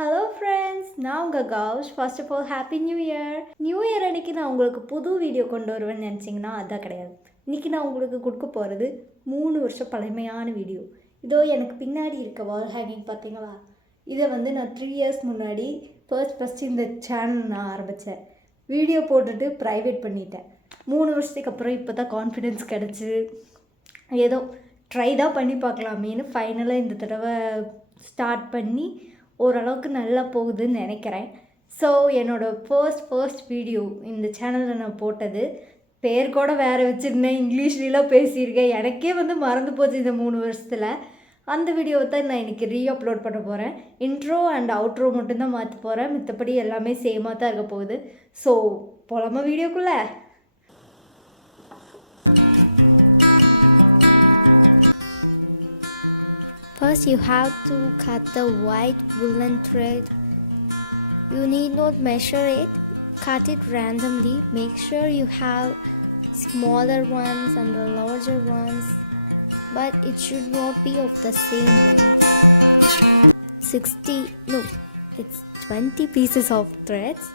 Hello friends, நான் உங்கள் Kaush. First of all happy new year. New year அன்றைக்கி நான் உங்களுக்கு புது வீடியோ கொண்டு வருவேன்னு நினச்சிங்கன்னா அதான் கிடையாது. இன்றைக்கி நான் உங்களுக்கு கொடுக்க போகிறது 3 வருஷம் பழமையான வீடியோ. இதோ எனக்கு பின்னாடி இருக்க வால் ஹேங்கிங் பார்த்தீங்களா? இதை நான் 3 இயர்ஸ் முன்னாடி ஃபஸ்ட்டு இந்த சேனல் நான் ஆரம்பித்தேன். வீடியோ போட்டுட்டு ப்ரைவேட் பண்ணிட்டேன். 3 வருஷத்துக்கு அப்புறம் இப்போ தான் கான்ஃபிடென்ஸ் கிடச்சி ஏதோ ட்ரை தான் பண்ணி பார்க்கலாமேன்னு ஃபைனலாக இந்த தடவை ஸ்டார்ட் பண்ணி ஓரளவுக்கு நல்லா போகுதுன்னு நினைக்கிறேன். ஸோ என்னோடய ஃபர்ஸ்ட் வீடியோ இந்த சேனலில் நான் போட்டது. பேர் கூட வேறு வச்சுருந்தேன், இங்கிலீஷ்லாம் பேசியிருக்கேன். எனக்கே மறந்து போச்சு இந்த 3 வருஷத்தில். அந்த வீடியோவை தான் நான் இன்றைக்கி அப்லோட் பண்ண போகிறேன். இன்ட்ரோ அண்ட் அவுட்ரோ மட்டும்தான் மாற்ற போகிறேன். மித்தபடி எல்லாமே சேமாக தான் இருக்க போகுது. ஸோ போலாமா வீடியோக்குள்ளே? First, you have to cut the white woolen thread. You need not measure it, cut it randomly. Make sure you have smaller ones and the larger ones, but it should not be of the same length. 20 pieces of threads.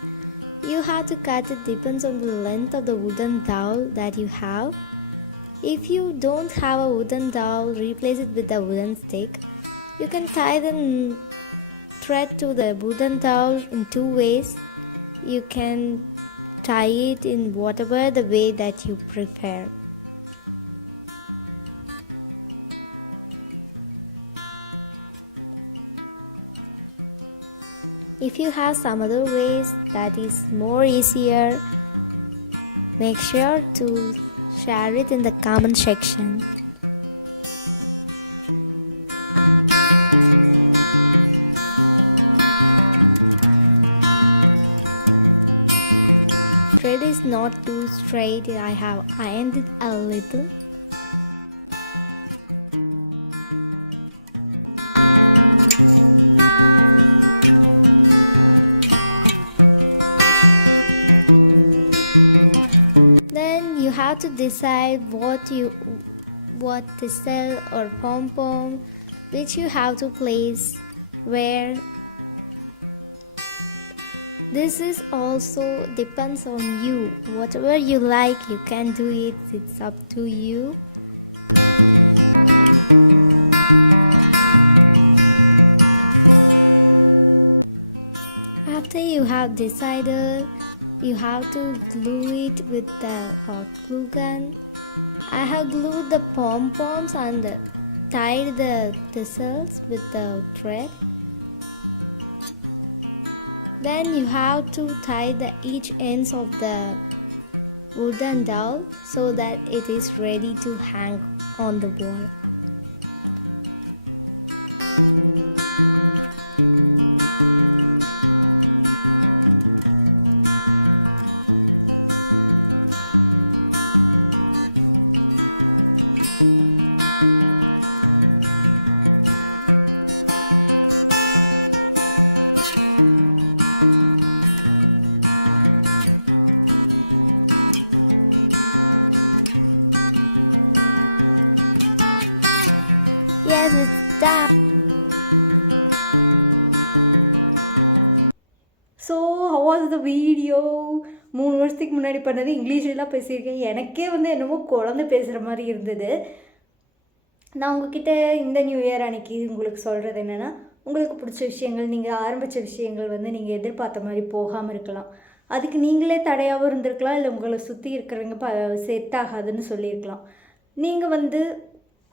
You have to cut it depends on the length of the wooden dowel that you have. If you don't have a wooden dowel, replace it with a wooden stick. You can tie the thread to the wooden dowel in 2 ways. You can tie it in whatever the way that you prefer. If you have some other ways that is more easier, make sure to share it in the comment section. Thread is not too straight. I have ironed it a little. Then you have to decide what tessle or pom-pom which you have to place where. This is also depends on you. Whatever you like, you can do it. It's up to you. After you have decided, you have to glue it with the hot glue gun. I have glued the pom-poms and tied the tassels with the thread. Then you have to tie the each ends of the wooden dowel so that it is ready to hang on the wall. Yes, it's done. So how was the video? 3 வருஷத்துக்கு முன்னாடி பண்ணது. இங்கிலீஷ்லாம் பேசியிருக்கேன். எனக்கே என்னமோ குழந்தை பேசுகிற மாதிரி இருந்தது. நான் உங்ககிட்ட இந்த நியூ இயர் அன்றைக்கி உங்களுக்கு சொல்கிறது என்னென்னா, உங்களுக்கு பிடிச்ச விஷயங்கள், நீங்கள் ஆரம்பித்த விஷயங்கள் நீங்கள் எதிர்பார்த்த மாதிரி போகாமல் இருக்கலாம். அதுக்கு நீங்களே தடையாகவும் இருந்திருக்கலாம், இல்லை உங்களை சுற்றி இருக்கிறவங்க செட் ஆகாதுன்னு சொல்லியிருக்கலாம். நீங்கள்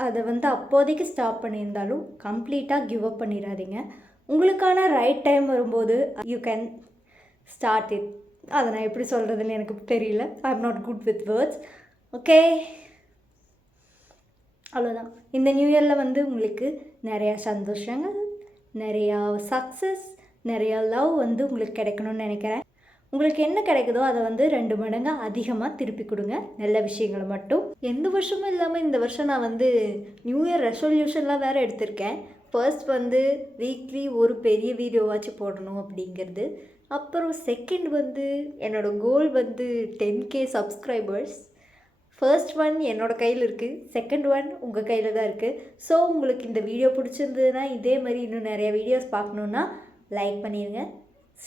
அதை அப்போதைக்கு ஸ்டாப் பண்ணியிருந்தாலும் கம்ப்ளீட்டாக கிவ் அப் பண்ணிடாதீங்க. உங்களுக்கான ரைட் டைம் வரும்போது யூ கேன் ஸ்டார்ட் இட். அதை நான் எப்படி சொல்கிறதுன்னு எனக்கு தெரியல. I am not good with words. Okay, அவ்வளோதான். இந்த நியூ இயரில் உங்களுக்கு நிறையா சந்தோஷங்கள், நிறையா சக்ஸஸ், நிறையா லவ் உங்களுக்கு கிடைக்கணும்னு நினைக்கிறேன். உங்களுக்கு என்ன கிடைக்குதோ அதை 2 மடங்கு அதிகமாக திருப்பி கொடுங்க. நல்ல விஷயங்களை மட்டும். எந்த வருஷமும் இல்லாமல் இந்த வருஷம் நான் நியூ இயர் ரெசல்யூஷன்லாம் வேறு எடுத்திருக்கேன். ஃபர்ஸ்ட் வீக்லி ஒரு பெரிய வீடியோவாச்சும் போடணும் அப்படிங்கிறது. அப்புறம் செகண்ட் என்னோடய கோல் 10K சப்ஸ்கிரைபர்ஸ். ஃபர்ஸ்ட் ஒன் என்னோடய கையில் இருக்குது, செகண்ட் ஒன் உங்கள் கையில் தான் இருக்குது. ஸோ உங்களுக்கு இந்த வீடியோ பிடிச்சிருந்ததுன்னா, இதே மாதிரி இன்னும் நிறைய வீடியோஸ் பார்க்கணுன்னா லைக் பண்ணிடுங்க,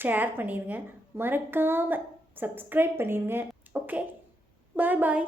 ஷேர் பண்ணிடுங்க, மறக்காமல் சப்ஸ்கிரைப் பண்ணிடுங்க. ஓகே, பாய் பாய்.